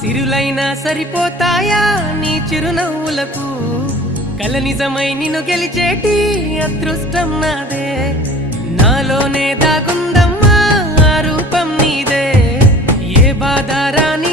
సిరులైనా సరిపోతాయా నీ చిరునవ్వులకు కల నిజమై నిన్ను గెలిచేటి అదృష్టం నాదే నాలోనే దాగుందమ్మా ఆ రూపం నీదే ఏ బాధ రాని